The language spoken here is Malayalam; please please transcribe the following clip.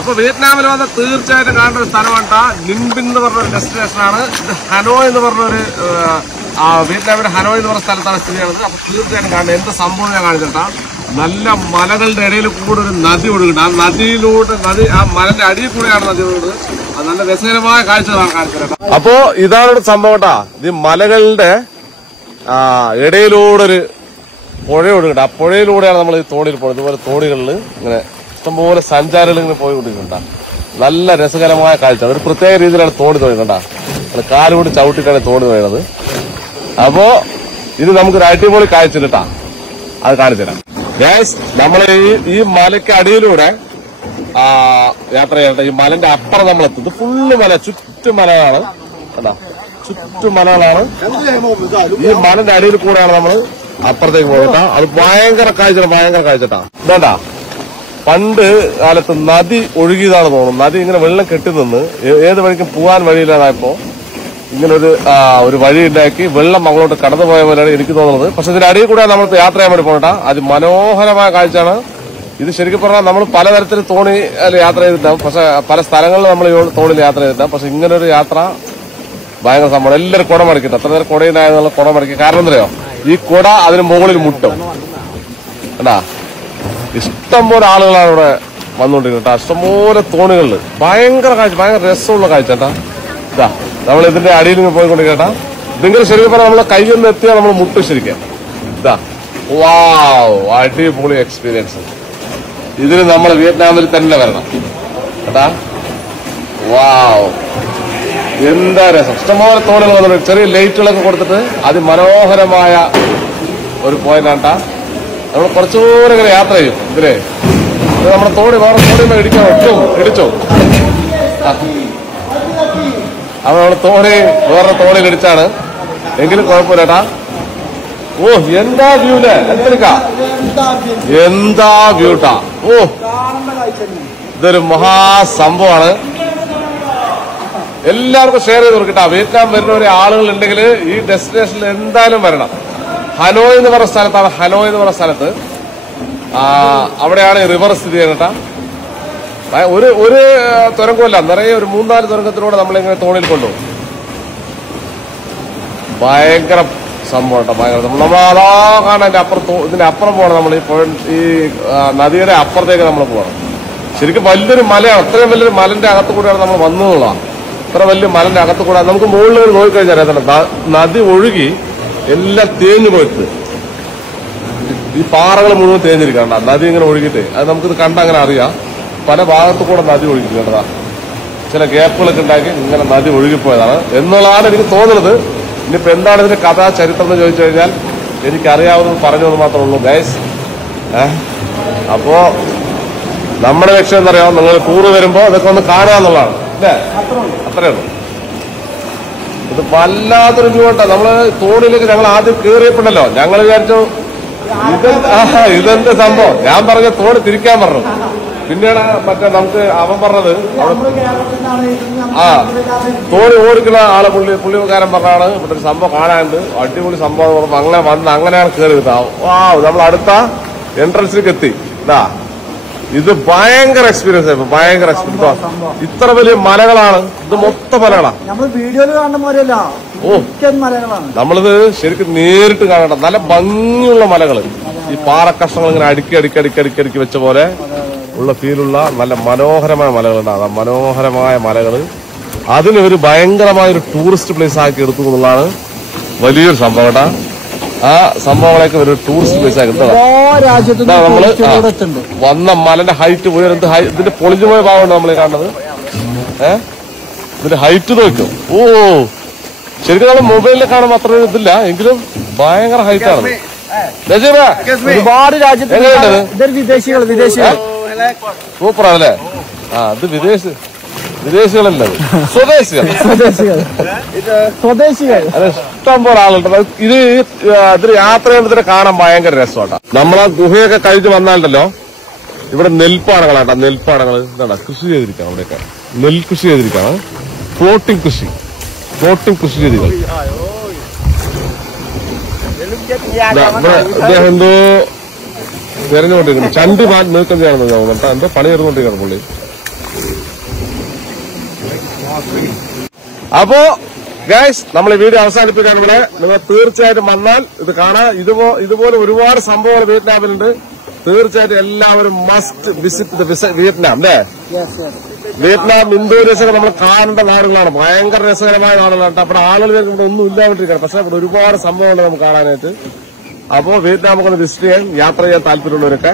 അപ്പൊ വിയറ്റ്നാമിൽ വന്ന തീർച്ചയായിട്ടും കാണേണ്ട ഒരു സ്ഥലമാണ് നിംബിൻ എന്ന് പറഞ്ഞൊരു ഡെസ്റ്റിനേഷനാണ്. ഇത് ഹനോയ് എന്ന് പറഞ്ഞൊരു വിയറ്റ്നാമിന്റെ ഹനോയ് എന്ന് പറഞ്ഞ സ്ഥലത്താണ് സ്ഥിതി ചെയ്യുന്നത്. അപ്പൊ തീർച്ചയായിട്ടും കാണേണ്ട എന്ത് സംഭവം ഞാൻ കാണിച്ചിട്ടാ. നല്ല മലകളുടെ ഇടയിൽ കൂടെ ഒരു നദി ഒഴുകുന്നുണ്ട്. ആ നദിയിലൂടെ ആ മലന്റെ അടിയിൽ കൂടെയാണ് നദി ഒഴുകുന്നത്. അത് നല്ല രസകരമായ കാഴ്ചകളാണ് കാണിച്ചത്. അപ്പോ ഇതാണ് സംഭവം കേട്ടാ. ഇത് മലകളുടെ ഇടയിലൂടെ ഒരു പുഴ ഒഴുകുന്നുണ്ട്. ആ പുഴയിലൂടെയാണ് നമ്മൾ ഈ തോണിയിൽ പോകുന്നത്. ഇതുപോലെ തോണികളിൽ ഇങ്ങനെ ഇഷ്ടംപോലെ സഞ്ചാരികൾ ഇങ്ങനെ പോയിക്കൊണ്ടിരിക്കുന്നുണ്ടാ. നല്ല രസകരമായ കാഴ്ച. ഒരു പ്രത്യേക രീതിയിലാണ് തോണി തുഴയുന്നുണ്ടാ. കാലുകൊണ്ട് ചവിട്ടിട്ടാണ് തോണി തുഴയുന്നത്. അപ്പോ ഇത് നമുക്കൊരു അടിപൊളി കാഴ്ച കിട്ടാ. അത് കാണിച്ചു തരാം. നമ്മൾ ഈ മലയ്ക്ക് അടിയിലൂടെ യാത്ര ചെയ്യട്ടെ. ഈ മലന്റെ അപ്പുറം നമ്മളെത്തും. ഇത് ഫുള്ള് മല, ചുറ്റുമലകളാണ് കേട്ടാ. ചുറ്റുമലകളാണ്. ഈ മലന്റെ അടിയിൽ കൂടെയാണ് നമ്മൾ അപ്പുറത്തേക്ക് പോകട്ടാ. അത് ഭയങ്കര കാഴ്ചട്ടാ. ഇതാ പണ്ട് കാലത്ത് നദി ഒഴുകിയതാണ് തോന്നുന്നു. നദി ഇങ്ങനെ വെള്ളം കെട്ടി നിന്ന് ഏത് വഴിക്കും പോകാൻ വഴിയില്ലാതായപ്പോ ഇങ്ങനെ ഒരു വഴി ഉണ്ടാക്കി വെള്ളം അങ്ങോട്ട് കടന്നു പോയ പോലെയാണ് എനിക്ക് തോന്നുന്നത്. പക്ഷെ ഇതിന്റെ അടിയിൽ കൂടെ നമ്മൾ യാത്ര ചെയ്യാൻ വേണ്ടി പോകട്ടാ. അതിമനോഹരമായ കാഴ്ചയാണ്. ഇത് ശരിക്കും പറഞ്ഞാൽ നമ്മൾ പലതരത്തിൽ തോണി യാത്ര ചെയ്തിട്ടാവും. പക്ഷെ പല സ്ഥലങ്ങളിൽ നമ്മൾ തോണിയിൽ യാത്ര ചെയ്തിട്ടാവും. പക്ഷെ ഇങ്ങനൊരു യാത്ര ഭയങ്കര സംഭവം. എല്ലാവരും കുട മടക്കിട്ട് അത്ര നേരം കുടയിലായെന്നുള്ള കുട മടക്കി. കാരണം എന്തറിയോ, ഈ കുട അതിന് മുകളിൽ മുട്ടും കേട്ടാ. ഇഷ്ടംപോലെ ആളുകളാണ് ഇവിടെ വന്നുകൊണ്ടിരിക്കുന്നത്. ഇഷ്ടംപോലെ തോണികളിൽ ഭയങ്കര കാഴ്ച, ഭയങ്കര രസമുള്ള കാഴ്ച കേട്ടാ. ഇതാ നമ്മൾ ഇതിന്റെ അടിയിൽ നിന്ന് പോയിക്കൊണ്ടിരിക്കട്ടാ. ഇതിങ്ങനെ ശരിക്കും പറഞ്ഞാൽ നമ്മളെ കയ്യിൽ എത്തിയാൽ നമ്മൾ മുട്ടും ശരിക്കും. ഇതാ വാവ്, അടിപൊളി എക്സ്പീരിയൻസ്. ഇതിന് നമ്മൾ വിയറ്റ്നാമിൽ തന്നെ വരണം കേട്ടാ. വാവ്, എന്താ രസം. ഇഷ്ടംപോലെ തോണികൾ വന്നിട്ട് ചെറിയ ലൈറ്റുകളൊക്കെ കൊടുത്തിട്ട് അതിമനോഹരമായ ഒരു പോയിന്റാണ് കേട്ടാ. നമ്മൾ കുറച്ചുകൂടെ ഇങ്ങനെ യാത്ര ചെയ്യും. ഇതിലേ നമ്മുടെ തോണി വേറെ തോണിയുമ്പോൾ ഇടിച്ചോ. അപ്പൊ നമ്മൾ തോണി വേറെ തോണിയിൽ ഇടിച്ചാണ്. എങ്കിലും കുഴപ്പമില്ല കേട്ടാ. ഓ എന്താ വ്യൂല്ലേ, എന്താ വ്യൂട്ടാ. ഓ ഇതൊരു മഹാസംഭവമാണ്. എല്ലാവർക്കും ഷെയർ ചെയ്ത് കൊടുക്കട്ടാ. വിയറ്റ്നാം വരുന്ന ആളുകൾ ഉണ്ടെങ്കിൽ ഈ ഡെസ്റ്റിനേഷനിൽ എന്തായാലും വരണം. ഹനോയ് എന്ന് പറഞ്ഞ സ്ഥലത്താണ്. ഹനോയ് എന്ന് പറഞ്ഞ സ്ഥലത്ത് അവിടെയാണ് റിവർ സ്ഥിതി ചെയ്യുന്നട്ടാ. ഒരു തുരങ്കമല്ല, നിറയെ ഒരു 3-4 തുരങ്കത്തിലൂടെ നമ്മളിങ്ങനെ തോണിയിൽ കൊണ്ടുപോകും. ഭയങ്കര സംഭവം കേട്ടോ, ഭയങ്കര. നമ്മളതാ കാണാൻ ഇതിന്റെ അപ്പുറം പോകണം. നമ്മൾ ഈ നദിയുടെ അപ്പുറത്തേക്ക് നമ്മൾ പോകണം. ശരിക്കും വലിയൊരു മലയാണ്. അത്രയും വലിയൊരു മലന്റെ അകത്ത് കൂടെയാണ് നമ്മൾ വന്നതാണ്. ഇത്ര വലിയ മലന്റെ അകത്ത് കൂടെ നമുക്ക് മുകളിൽ നോക്കിക്കഴിഞ്ഞാൽ നദി ഒഴുകി എല്ലാം തേഞ്ഞു പോയിട്ട് ഈ പാറകൾ മുഴുവൻ തേഞ്ഞിരിക്കണ്ട. നദി ഇങ്ങനെ ഒഴുകിയിട്ട് അത് നമുക്കിത് കണ്ടങ്ങനെ അറിയാം. പല ഭാഗത്തു കൂടെ നദി ഒഴുകി കേട്ടതാ. ചില ഗ്യാപ്പുകളൊക്കെ ഉണ്ടാക്കി ഇങ്ങനെ നദി ഒഴുകിപ്പോയതാണ് എന്നുള്ളതാണ് എനിക്ക് തോന്നുന്നത്. ഇനിയിപ്പോ എന്താണ് ഇതിന്റെ കഥാ ചരിത്രം എന്ന് ചോദിച്ചു കഴിഞ്ഞാൽ എനിക്കറിയാവുന്നത് പറഞ്ഞത് മാത്രമേ ഉള്ളൂ ഗൈസ്. അപ്പോ നമ്മുടെ ലക്ഷ്യം എന്നറിയാം, നിങ്ങൾ ടൂറ് വരുമ്പോ ഇതൊക്കെ ഒന്ന് കാണുക എന്നുള്ളതാണ് അല്ലേ. അത്രേ ഉള്ളൂ. ഇത് വല്ലാത്തൊരു വ്യൂ ഉണ്ടാ. നമ്മള് തോണിയിലേക്ക് ഞങ്ങൾ ആദ്യം കയറിയപ്പോഴല്ലോ ഞങ്ങൾ വിചാരിച്ചു ഇതെന്ത് സംഭവം. ഞാൻ പറഞ്ഞ തോണി തിരിക്കാൻ പറഞ്ഞു. പിന്നീട് മറ്റേ നമുക്ക് അവൻ പറഞ്ഞത് തോണി ഓടിക്കുന്ന ആളെ പുള്ളിക്കാരൻ പറഞ്ഞാണ് ഇവിടെ ഒരു സംഭവം കാണാനുണ്ട്, അടിപൊളി സംഭവം. അങ്ങനെയാണ് കയറിയത്. നമ്മൾ അടുത്ത എൻട്രൻസിലേക്ക് എത്തി. ഇതാ ഇത് ഭയങ്കര എക്സ്പീരിയൻസ് ആയിരുന്നു, ഭയങ്കര എക്സ്പീരിയൻസ്. ഇത്ര വലിയ മലകളാണ്, ഇത് മൊത്തം മലകളാണ്. വീഡിയോയിൽ കാണുന്ന പോലെയല്ല, നമ്മളിത് ശരിക്കും നേരിട്ട് കാണണ്ട. നല്ല ഭംഗിയുള്ള മലകള്, ഈ പാറക്കഷ്ണങ്ങൾ ഇങ്ങനെ അടുക്കി വെച്ച പോലെ ഉള്ള ഫീലുള്ള നല്ല മനോഹരമായ മലകളുണ്ടാകും. ആ മനോഹരമായ മലകള് അതിന് ഒരു ഭയങ്കരമായ ഒരു ടൂറിസ്റ്റ് പ്ലേസ് ആക്കി എടുത്തു എന്നുള്ളതാണ് വലിയൊരു സംഭവം കേട്ടാ. ആ സംഭവങ്ങളൊക്കെ ഒരു ടൂറിസ്റ്റ് പ്ലേസ് ആക്കി നമ്മള് വന്ന മലന്റെ ഹൈറ്റ് പോയി ഇതിന്റെ പൊളിഞ്ഞുപോയ ഭാഗമാണ് നമ്മൾ കാണുന്നത്. ഇതിന്റെ ഹൈറ്റ് നോക്കും. ഓ ശരിക്കും നമ്മൾ മൊബൈലിൽ കാണുമ്പോൾ അത്ര ഇതില്ല, എങ്കിലും ഭയങ്കര ഹൈറ്റാണ്. ഒരുപാട് രാജ്യത്ത് വിദേശികൾ സൂപ്പറാണല്ലേ. ഇത് വിദേശികളല്ല, സ്വദേശികൾ. ഇഷ്ടം പോലെ ആളുണ്ട്. ഇതിൽ യാത്ര ചെയ്യുമ്പോൾ കാണാൻ ഭയങ്കര രസമാട്ടാ. നമ്മളാ ഗുഹയൊക്കെ കഴിഞ്ഞ് വന്നാലുണ്ടല്ലോ ഇവിടെ നെൽപ്പാടങ്ങളാട്ടാ. നെൽപ്പാടങ്ങൾ ഇതാ കൃഷി ചെയ്തിരിക്കാം. അവിടെയൊക്കെ നെൽകൃഷി ചെയ്തിരിക്കാണ്. ഫ്ലോട്ടിംഗ് കൃഷി രീതികൾ. അദ്ദേഹം എന്തോ തിരഞ്ഞുകൊണ്ടിരിക്കുന്നു. ചണ്ടി നീക്കം ചെയ്യണമെന്ന് തോന്നുന്നു. എന്തോ പണി ചെയ്തുകൊണ്ടിരിക്കണം പുള്ളി. അപ്പോ ഗൈസ് നമ്മൾ ഈ വീഡിയോ അവസാനിപ്പിക്കാൻ ഇവിടെ നിങ്ങൾ തീർച്ചയായിട്ടും വന്നാൽ ഇത് കാണാം. ഇതുപോലെ ഒരുപാട് സംഭവങ്ങൾ വിയറ്റ്നാമിലുണ്ട്. തീർച്ചയായിട്ടും എല്ലാവരും മസ്റ്റ് വിസിറ്റ് വിയറ്റ്നാം അല്ലേ? വിയറ്റ്നാം, ഇന്തോനേഷ്യ നമ്മൾ കാണേണ്ട നാടുകളാണ്. ഭയങ്കര രസകരമായ നാടുകളാണ്. അവിടെ ആളുകൾ ഇവിടെ ഒന്നും ഇല്ലാണ്ടിരിക്കണം. പക്ഷെ അവിടെ ഒരുപാട് സംഭവങ്ങൾ നമുക്ക് കാണാനായിട്ട്. അപ്പോ വിയറ്റ്നാം നമുക്കൊന്ന് വിസിറ്റ് ചെയ്യാൻ, യാത്ര ചെയ്യാൻ താല്പര്യമുള്ളവരൊക്കെ